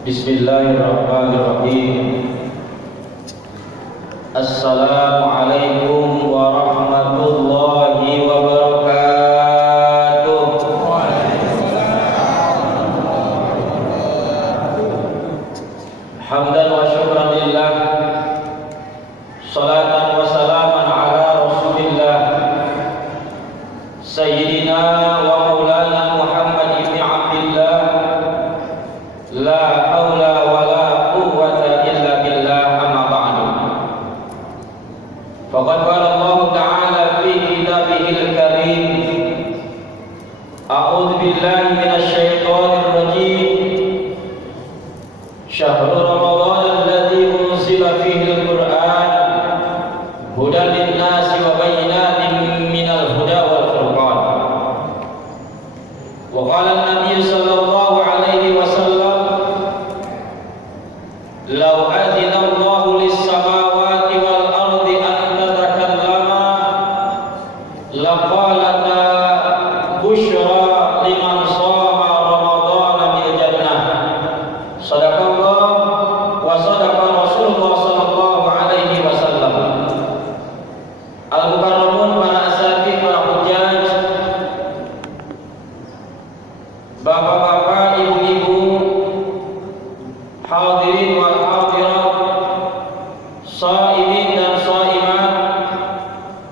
Bismillahirrahmanirrahim. Assalamualaikum warahmatullahi wabarakatuh. Hamdan wa syukran lillah, salatan wa salaman ala rasulillah, sayyidina wa maulana Muhammad ibn Abdillah. La haula wa la quwwata illa billah, amma ba'du. Faqad qala Allah ta'ala fi kitabihil karim, a'udzu billahi minasy syaithanir rajim. Syahrul Ramadan alladzi unzila fihi al-Qur'an hudan lin-nasi wa bayyinatin minal huda wal furqan. Wa qala an-nabiy sallallahu alaihi wasallam, "Lau azina Allahu lis-samawati wal ardi an tatakallama laqalata busyra liman shama ramadhana bil jannah." Shadaqallah wa shadaqa Rasulullah sallallahu alaihi wasallam. Al-mukarramun, para asatidz, para hujjaj, bapak-bapak, ibu-ibu, hadirin wal hadirat, shaimin dan shaimat,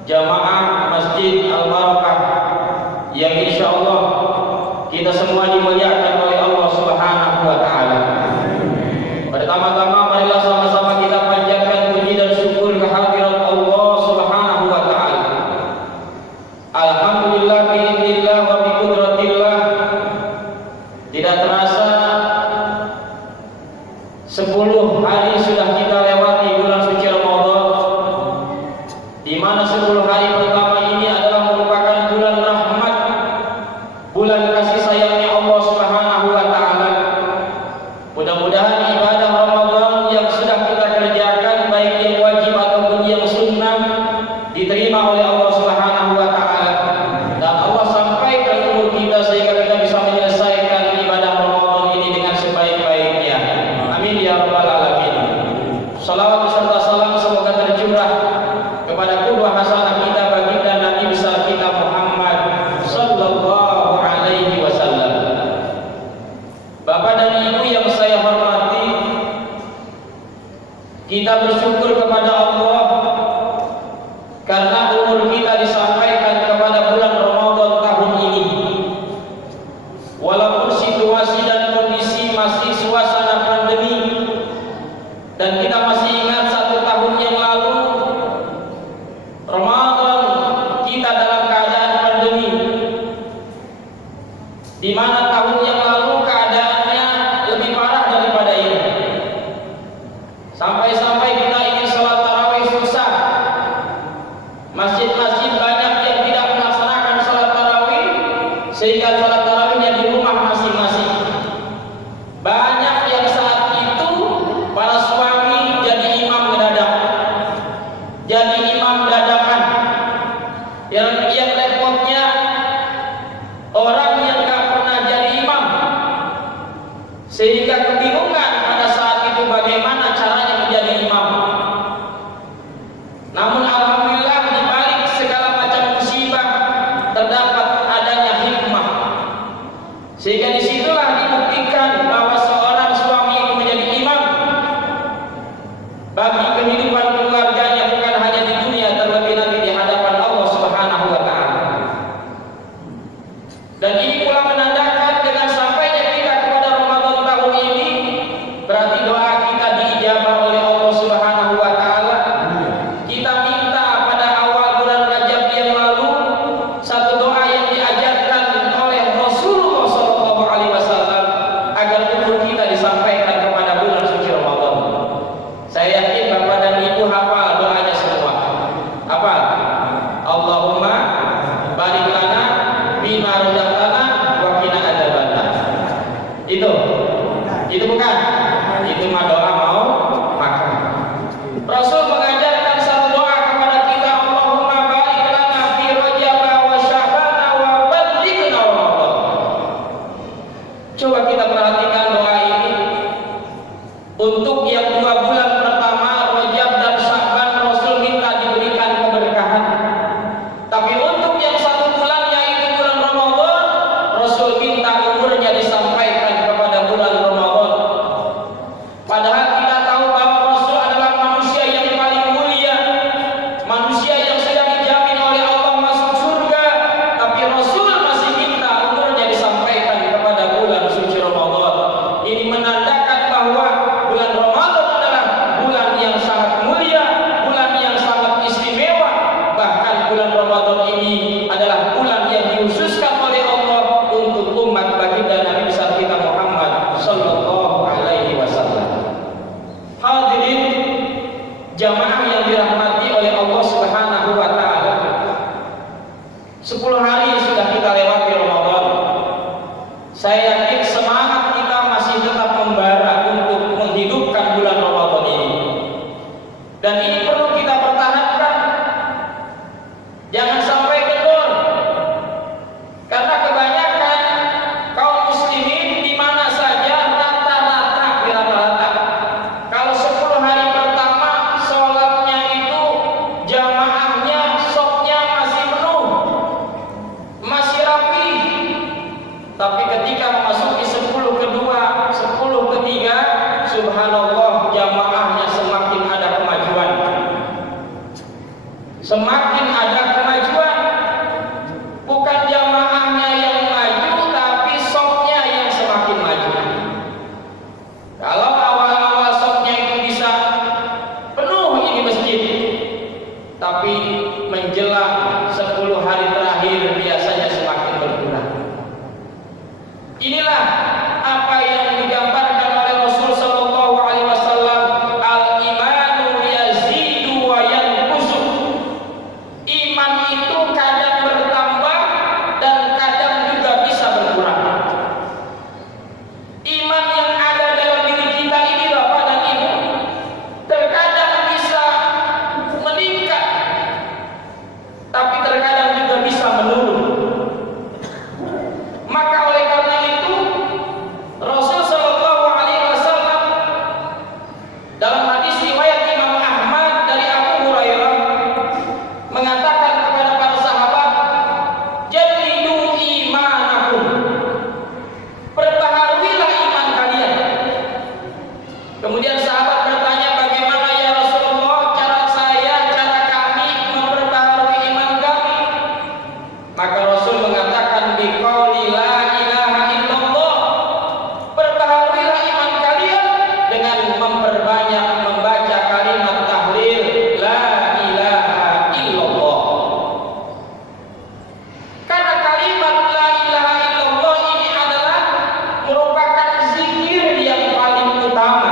jamaah Masjid Al-Barakah yang insyaallah kita semua dimuliakan oleh Allah Subhanahu wa taala. Pertama-tama marilah sama-sama kita panjatkan puji dan syukur kehadirat Allah Subhanahu wa taala. Alhamdulillah biidznillah wa biqudratillah. Tidak terasa 10 hari sudah kita lewati bulan suci Ramadan, di mana 10 hari pertama ini adalah merupakan bulan rahmat, bulan kasih sayangnya Allah Subhanahu wa taala. Mudah-mudahan ibadah Ramadan yang sudah kita kerjakan, baik yang wajib ataupun yang sunnah, diterima oleh Allah Subhanahu wa taala, dan Allah sampaikan umur kita sehingga kita bisa menyelesaikan ibadah Ramadan ini dengan sebaik-baiknya. Amin ya rabbal alamin. Salawat beserta salam semoga tercurah kepada qudwah hasanah kita, baginda Nabi besar kita Muhammad sallallahu alaihi wasallam. Bapak dan Ibu yang saya hormati, kita bersyukur kepada Allah karena umur kita disampaikan kepada bulan Ramadan tahun ini. Walaupun situasi dan kondisi masih suasana pandemi, dan kita masih ingat 1 tahun yang lalu Ramadan kita dalam keadaan pandemi, di mana tahun yang lalu keadaannya lebih parah daripada ini. Sampai-sampai kita ingin salat tarawih susah. Masjid-masjid banyak yang tidak melaksanakan salat tarawih, sehingga salat tarawihnya di rumah masing-masing. Banyak yang saat itu para suami jadi imam mendadak, jadi imam dadakan. Yang repotnya, orang yang gak pernah jadi imam, sehingga kebingungan pada saat itu bagaimana caranya menjadi imam. Namun alhamdulillah, di balik segala macam musibah terdapat adanya hikmah, sehingga disitulah dibuktikan bahwa seorang suami itu menjadi imam bagi kehidupan keluarganya, bukan hanya di dunia, terlebih nanti di hadapan Allah Subhanahu wa taala. Dan ini pula menandakan dengan sampainya kita kepada Ramadan tahun ini, berarti doa kita diijabah oleh Allah Subhanahu wa taala. Kita minta pada awal bulan Rajab yang lalu satu doa yang diajarkan oleh Rasulullah sallallahu alaihi wasallam agar umur kita disampaikan kepada bulan suci Ramadan. Saya yakin Bapak dan Ibu hafal doanya semua. Apa? Allahumma barik lana bima razaqtana wa qina adzabannar. Itu bukan? Itu mah doa mau makan. Rasul mengajarkan satu doa kepada kita, Allahumma barik lana fi Rajab wa Sya'ban wa ballighna Ramadan. Coba kita perhatikan doa ini. Ini menandakan bahwa bulan Ramadan adalah bulan yang sangat mulia, bulan yang sangat istimewa. Bahkan bulan Ramadan ini adalah bulan yang dihususkan oleh Allah untuk umat baginda Nabi besar kita Muhammad sallallahu alaihi wasallam. Hadirin jamaah yang dirahmati oleh Allah Subhanahu wa taala. 10 hari sudah kita lewati Ramadan. Saya yakin semangat kita masih tetap membara untuk menghidupkan bulan Ramadan ini. Dan ini perlu kita pertahankan. Jangan sampai kendor. Karena kebanyakan kaum muslimin di mana saja rata-rata kalau 10 hari pertama sholatnya itu jamaahnya sopnya masih penuh, masih rapi. Tapi ketika memasuki 10 kedua, 10 ketiga, subhanallah, jamaahnya semakin ada kemajuan. Semakin ada kemajuan. Bukan jamaahnya yang maju, tapi sopnya yang semakin maju. Kalau awal-awal sopnya itu bisa penuh ini masjid, tapi menjelang 10 hari terakhir biasanya semakin berkurang. Inilah apa yang digambarkan oleh Rasul sallallahu alaihi wasallam, al-imanu yazidu wa yanqusu. Iman itu kadang bertambah dan kadang juga bisa berkurang. Iman yang ada dalam diri kita ini Bapak dan Ibu terkadang bisa meningkat, tapi terkadang juga bisa menurun. Maka oleh karena itu Rasul sallallahu alaihi wasallam dalam hadis riwayat Imam Ahmad dari Abu Hurairah mengatakan kepada para sahabat, "Jaddidu imanakum." Perbaharuilah iman kalian. Kemudian sahabat bertanya, "Bagaimana ya Rasulullah cara kami memperbaharui iman kami?" Maka Rasul mengatakan, "Biqauli la ilaha illallah." Perbaharuilah iman kalian dengan memperbanyak membaca kalimat tahlil la ilaha illallah. Karena kalimat la ilaha illallah ini adalah merupakan zikir yang paling utama.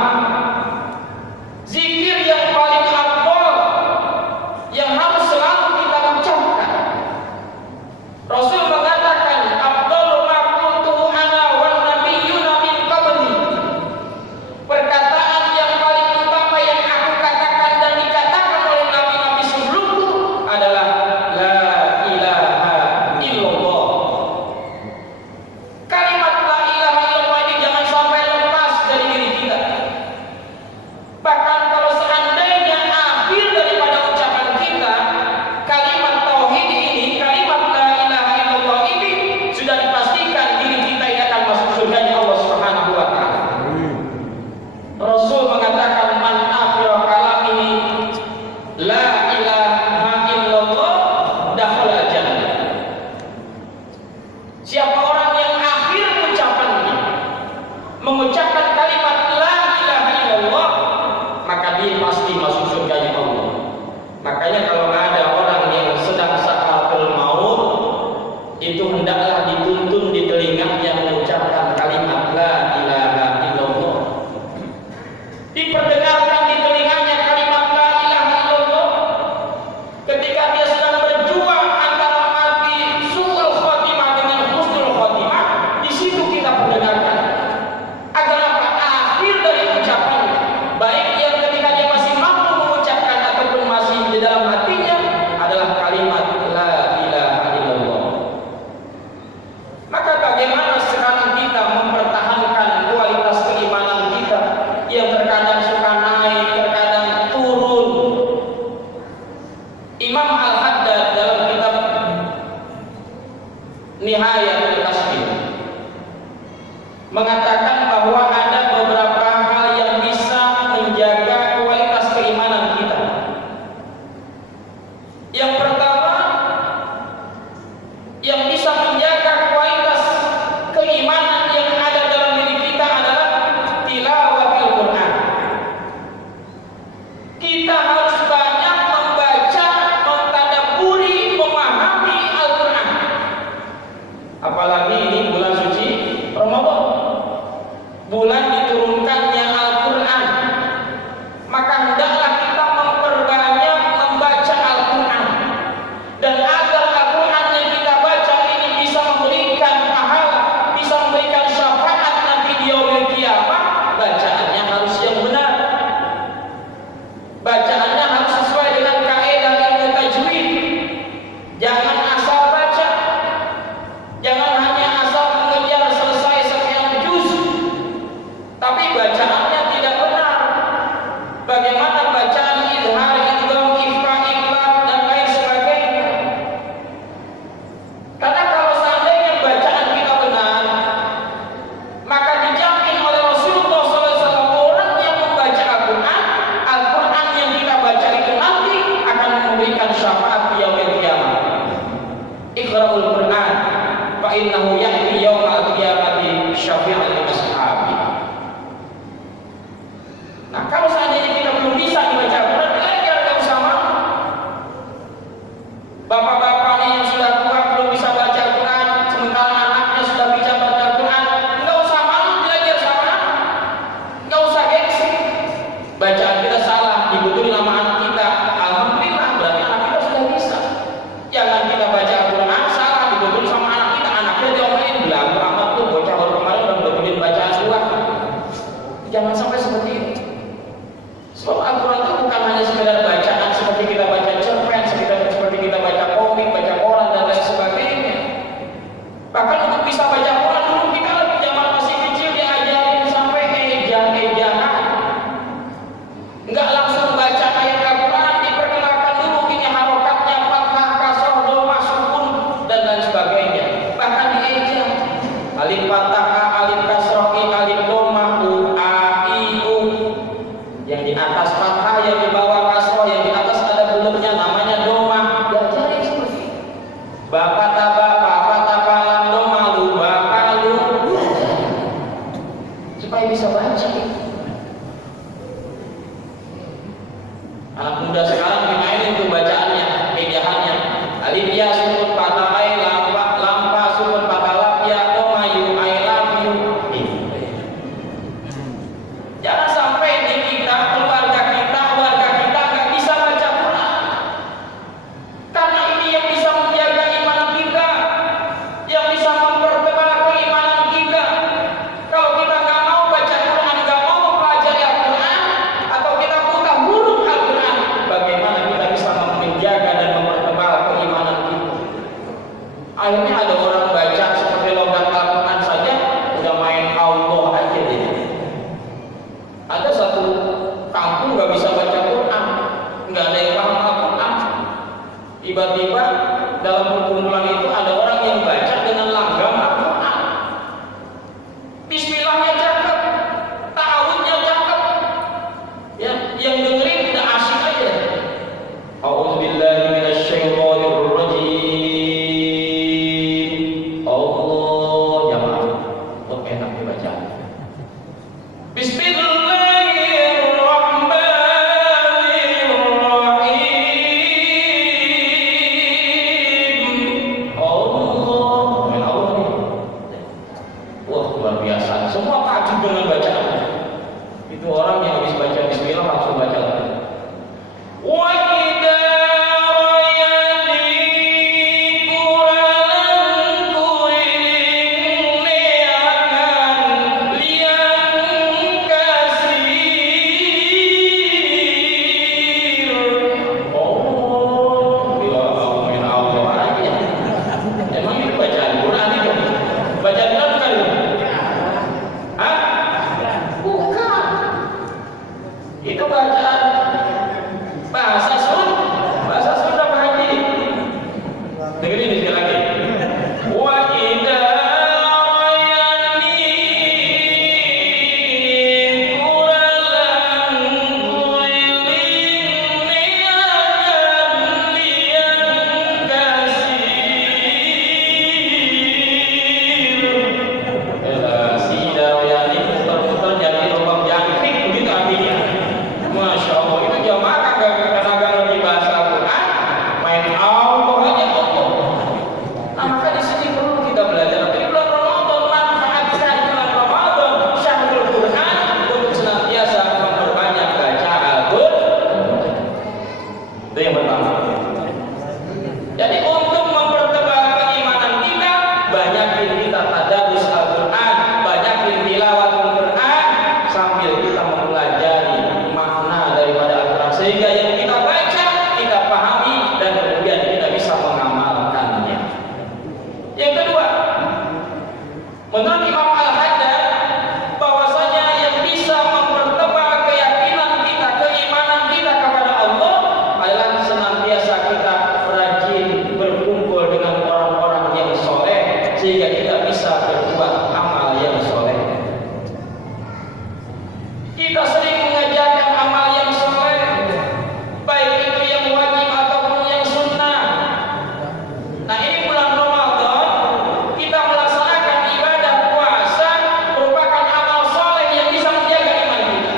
Nah, kalau seandainya kita belum bisa membaca Al-Quran, belajar nggak usah malu. Bapak-bapak nih yang sudah tua belum bisa baca Al-Quran, sementara anaknya sudah bisa baca Al-Quran, nggak usah malu belajar sama, nggak usah gengsi. Bacaan kita salah, dibetulin sama anak kita, alhamdulillah berarti anak kita sudah bisa. Jangan kita baca Al-Quran salah, dibetulin sama anak kita, anaknya diomelin, belagu amat tuh bocah baru kemarin udah betulin bacaan dua. Jangan sampai seperti itu. Sebab Al-Quran itu bukan hanya sekedar bacaan seperti kita baca cerpen, seperti kita baca komik, baca koran dan lain sebagainya. Bahkan untuk bisa baca Quran dulu kita zaman masih kecil diajarin sampai ejaan. Enggak langsung baca ayat Al-Quran, diperkenalkan dulu ini harokatnya, fathah, kasroh, dhamma, sukun dan lain sebagainya. Bahkan dieja. Alif fathah, alif kasroh, alif dhamma, a, i, u. Yang di atas fathah, yang di bawah kasroh, yang di atas ada bulatnya namanya dhamma. Diajarin seperti itu. Bapak tabak supaya bisa baca. Anak muda sekarang dimainin tuh bacaannya, ejaannya. Alif ya sukun patah ai lampa sukun patah lap ya doma yu I love you. Jangan sampai di kita keluarga kita nggak bisa baca Quran. Karena ini yang bisa menjaga iman kita, yang bisa mempertebal keimanan kita. Kalau kita nggak mau baca Quran, nggak mau mempelajari Al-Quran, atau kita buta huruf Al-Quran, bagaimana kita bisa menjaga dan mempertebal keimanan kita? Akhirnya ada orang baca seperti logat Al-Quran saja, udah main Allah aja dia. Ada satu kampung nggak bisa baca Quran, nggak ada yang paham Al-Quran. Tiba-tiba dalam perkumpulan itu ada orang yang baca dengan langgam Al-Quran. Bismillahnya cakep, ta'awudnya cakep, ya, yang dengerin udah asik aja. A'udzubillahi minasyaitonir rajim. Allah jamaah, kok enak dibaca. Bismillahirrahmanirrahim. Allah, main Allah nih. Wah, luar biasa. Semua takjub dengan bacaan. Itu orang yang habis baca bismillah langsung baca lagi. Wa idza rayani Quran kuring liangan liang kasir. Oh, ya main Allah aja. Emang ini bacaan Quran itu? Bacaan Quran bukan itu? Hah? Bukan. Itu bacaan bahasa Sunda Pak Haji. Dengerin sekali lagi. Wa idza rayani Quran kuring liangan liang kasir. Sida yani putar-putar jadi lubang jangkrik begitu artinya. Masya Allah, itu jamaah kagak ngerti bahasa Al-Quran, main Allah aja tuh. Nah, maka di sini perlu kita belajar. Di bulan Ramadan, manfaatkan bulan Ramadan, syahrul Quran, untuk senantiasa memperbanyak baca Al-Quran. Itu yang pertama. Jadi untuk mempertebal keimanan kita, banyakin kita tadarus Al-Quran, banyakin tilawat Al-Quran, sambil kita mempelajari makna daripada Al-Quran, sehingga yang kita baca, kita pahami, dan kemudian kita bisa mengamalkannya. Yang kedua, menurut Imam Al-Haddad, bahwasanya yang bisa mempertebal keyakinan kita, keimanan kita kepada Allah adalah senantiasa kita rajin berkumpul dengan orang-orang yang soleh, sehingga kita bisa berbuat amal yang soleh. Kita sering mengajarkan amal yang soleh, baik itu yang wajib ataupun yang sunnah. Nah, ini bulan Ramadan, kita melaksanakan ibadah puasa merupakan amal soleh yang bisa menjaga iman kita.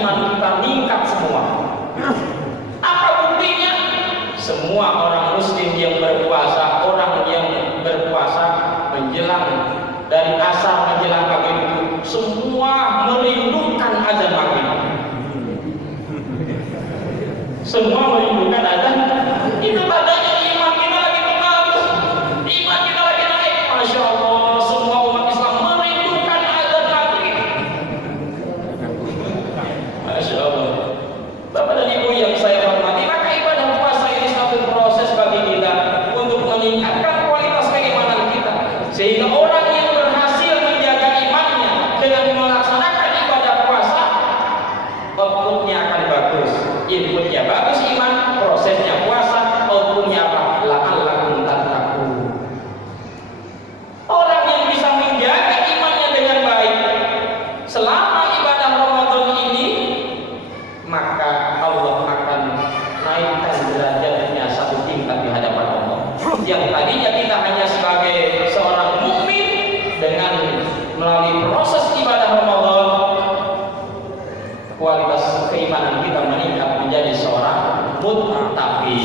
iman kita meningkat semua. Apa buktinya? Semua orang muslim yang berpuasa, orang yang berpuasa menjelang dari asar menjelang maghrib itu semua merindukan azan maghrib. Semua merindukan azan. Itu tandanya iman kita lagi bagus, iman kita lagi naik. Masya Allah, semua umat Islam merindukan azan maghrib. Masya Allah. Bapak dan Ibu yang saya hormati, maka ibadah puasa ini satu proses bagi kita untuk meningkatkan kualitas keimanan kita, sehingga orang yang berhasil menjaga imannya dengan melaksanakan ibadah puasa, outputnya akan bagus. Inputnya bagus iman, prosesnya puasa, outputnya apa? La'allakum tattaqun. Orang yang bisa menjaga imannya dengan baik selama ibadah Ramadan ini, maka Allah akan naikkan derajatnya satu tingkat di hadapan Allah. Yang tadinya kita hanya sebagai seorang mukmin, dengan melalui proses ibadah Ramadan, kualitas keimanan kita meningkat menjadi seorang muttaqi.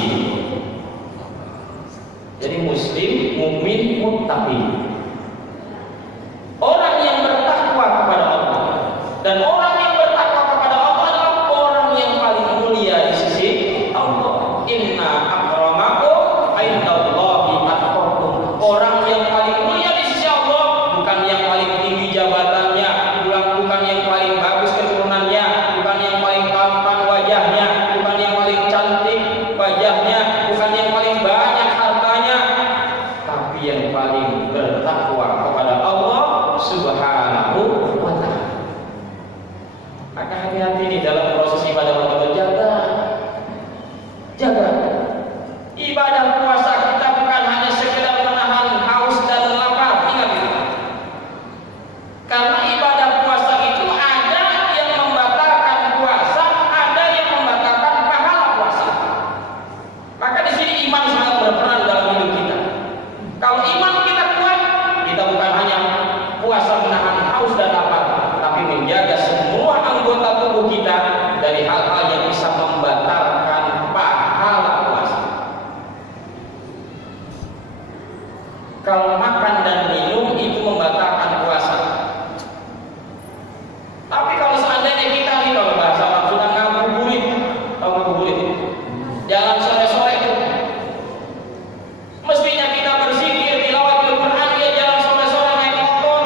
Jadi muslim, mukmin, muttaqi. Orang yang bertakwa kepada Allah, dan orang yang bertakwa kepada Allah adalah orang yang paling mulia di sisi Allah. Inna akramakum indallahi atqakum. Orang yang paling mulia di sisi Allah bukan yang paling tinggi jabatannya, bukan yang paling bagus keturunannya, bukan yang paling tampan wajahnya, bukan yang paling cantik wajahnya, bukan yang paling banyak hartanya, tapi yang paling bertakwa kepada Allah Subhanahu wa ta'ala. Maka hati-hati di dalam proses ibadah Ramadan, jaga. Ibadah puasa kita bukan hanya sekedar menahan haus dan lapar, ingat itu. Karena ibadah puasa itu ada yang membatalkan puasa, ada yang membatalkan pahala puasa. Maka di sini iman sangat berperan dalam hidup kita. Kalau iman kita kuat, kita bukan hanya puasa menahan haus dan lapar, tapi menjaga semua anggota tubuh kita dari hal-hal yang bisa membatalkan pahala puasa. Kalau makan dan minum itu membatalkan puasa. Tapi kalau seandainya kita nih, kalau bahasa orang sudah ngabuburit, jangan sore-sore itu. Mestinya kita berzikir, tilawatil Quran, dia jalan sore-sore naik motor.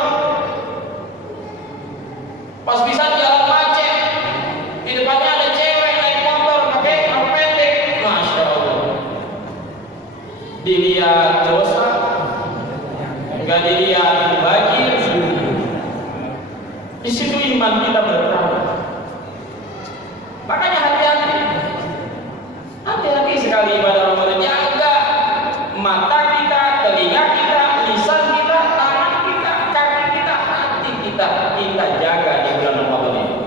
Pas bisa jalan macet, di depannya ada cewek naik motor pakai rok pendek. Masya Allah. Dilihat dosa, enggak dilihat banjir. Di situ iman kita berperan. Makanya hati-hati sekali ibadah Ramadan. Jaga mata kita, telinga kita, lisan kita, tangan kita, kaki kita, hati kita jaga di bulan Ramadan ini.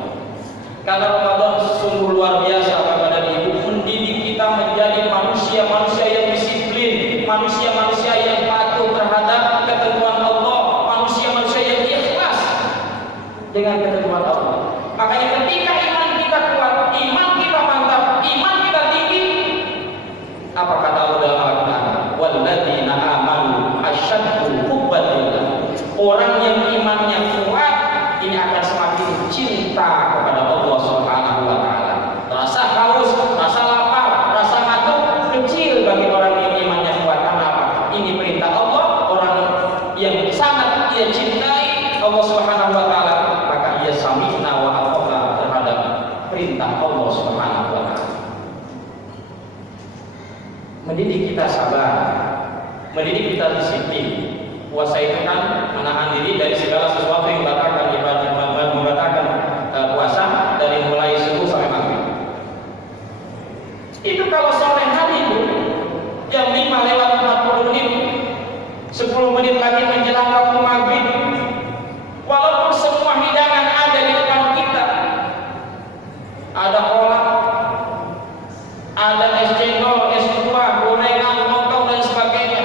Karena Ramadan sungguh luar biasa Bapak dan Ibu, mendidik kita menjadi manusia-manusia yang disiplin, manusia-manusia yang patuh terhadap ketentuan Allah, manusia-manusia yang ikhlas dengan ketentuan Allah. Makanya ketika iman kita kuat, iman kita mantap, iman kita tinggi, apa kata Allah dalam Al-Quran? Walladzina amanu asyaddu hubban lillah. Orang yang imannya kuat ini akan semakin cinta kepada Allah Subhanahu wa ta'ala. Rasa haus, rasa lapar, rasa ngantuk kecil bagi orang yang imannya kuat. Karena apa? Ini perintah Allah. Orang yang sangat ia cintai Allah Subhanahu wa ta'ala, maka ia sami'na wa ata'na terhadap perintah Allah Subhanahu wa ta'ala. Mendidik kita sabar, mendidik kita disiplin. Puasa itu kan menahan diri dari segala sesuatu yang membatalkan ibadah, membatalkan puasa dari mulai subuh sampai maghrib. Itu kalau sore hari itu jam 5:40, 10 menit lagi menjelang waktu maghrib, walaupun semua hidangan ada di depan kita, ada kolak, ada es cendol, es buah, gorengan, lontong dan sebagainya,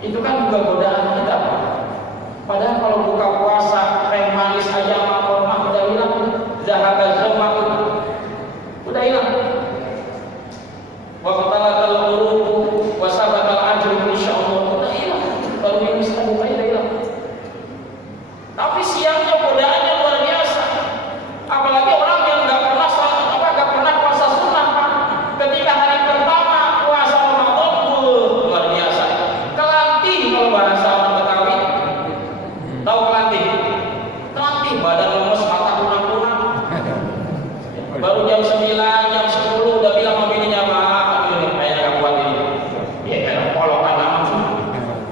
itu kan juga godaan kita. Padahal kalau buka Tapi siangnya godaannya luar biasa. Apalagi orang yang nggak pernah nggak pernah puasa sunnah, Pak. Ketika hari pertama puasa Ramadan, luar biasa. Kelanting kalau bahasa orang Betawi. Tahu kelanting? Kelanting, badan lemes, mata kunang-kunang. Baru jam 9, jam 10 udah bilang sama bininya, Pak, ini kayaknya nggak kuat ini. Ya kayak polokan langsung.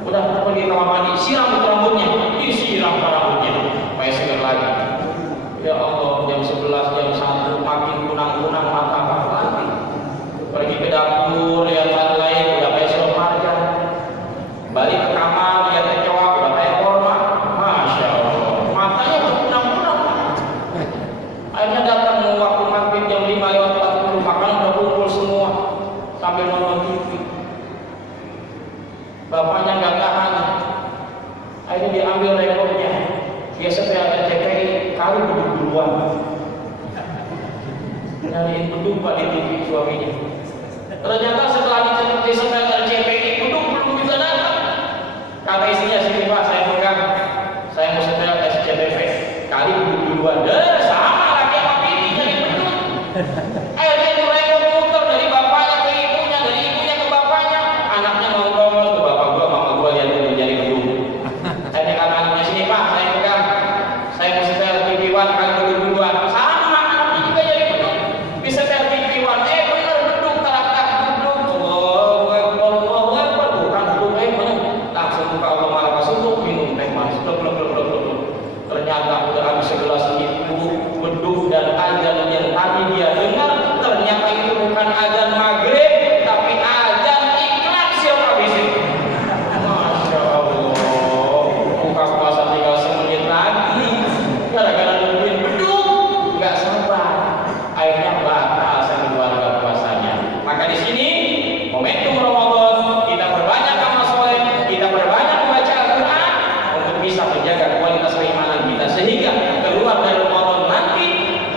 Udah pergi ke kamar mandi, siram rambutnya, disiram rambutnya, supaya segar lagi. Ya Allah, jam 11, jam 1 makin kunang-kunang mata Pak lagi. Pergi ke dapur, lihat hal lain, udah kayak suruh marjan. Balik ke kamar, lihat kecoa, udah kayak korma. Masya Allah, matanya udah kunang-kunang. Akhirnya datang waktu maghrib jam 5:40, makanan udah kumpul semua sambil nonton TV. Bapaknya nggak tahan, akhirnya diambil remote-nya. Biasa ada CPI, kali duduk duluan. Nyariin beduk Pak di TV suaminya. Ternyata setelah disetel ada CPI, beduk belum bisa datang. Kata istrinya, sini Pak, saya pegang, saya mau setel SCTV. Kali duduk duluan, sama lagi sama bini jadi beduk. Akhirnya itu remote muter dari bapaknya ke ibunya, dari ibunya ke bapaknya. Anaknya ngomong ke bapak gua, mama gua lihat dulu jadi beduk. Akhirnya kata anaknya, sini Pak, saya pegang, saya mau setel TV One kali duduk duluan. Sama anaknya juga jadi beduk. Bisa setel TV One, bener beduk, tak beduk. Allahu Akbar, bukan beduk, bener. Langsung buka Allah malah kasih untuk minum teh manis. Ternyata udah habis segelas itu beduk dan azan yang tadi dia dengar, ternyata itu bukan azan maghrib, tapi azan iklan siap habisin. Masya Allah, buka puasa tinggal semenit lagi, gara-gara nungguin beduk, nggak sabar, akhirnya batal sama keluarga puasanya. Maka di sini momentum Ramadan, kita perbanyak amal soleh, kita perbanyak membaca Al-Quran untuk bisa menjaga kualitas keimanan kita, sehingga keluar dari Ramadan nanti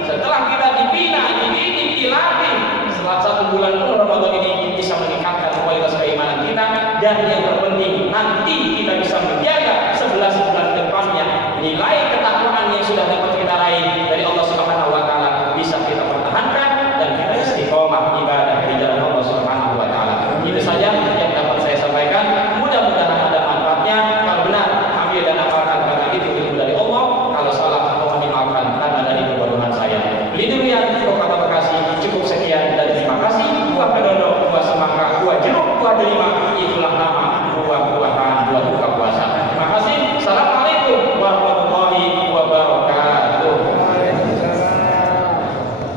setelah kita dibina, dididik, dilatih setelah 1 bulan pun Ramadan ini bisa meningkatkan kualitas keimanan kita, dan yang terpenting nanti kita bisa menjaga 11 bulan depannya nilai ketakwaan yang sudah dapat kita raih dari Allah Subhanahu wa taala bisa kita pertahankan dan kita istiqomah ibadah di jalan Allah Subhanahu wa taala. Itu saja yang dapat saya sampaikan. Mudah-mudahan ada manfaatnya. Kalau benar, ambil dan amalkan, karena itu ilmu dari Allah. Kalau salah, mohon dimaafkan karena dari kebodohan saya. Beli dulu ya, Kota Bekasi. Cukup sekian dan terima kasih. Buah kedodo, buah semangka, buah jeruk, buah delima. Itulah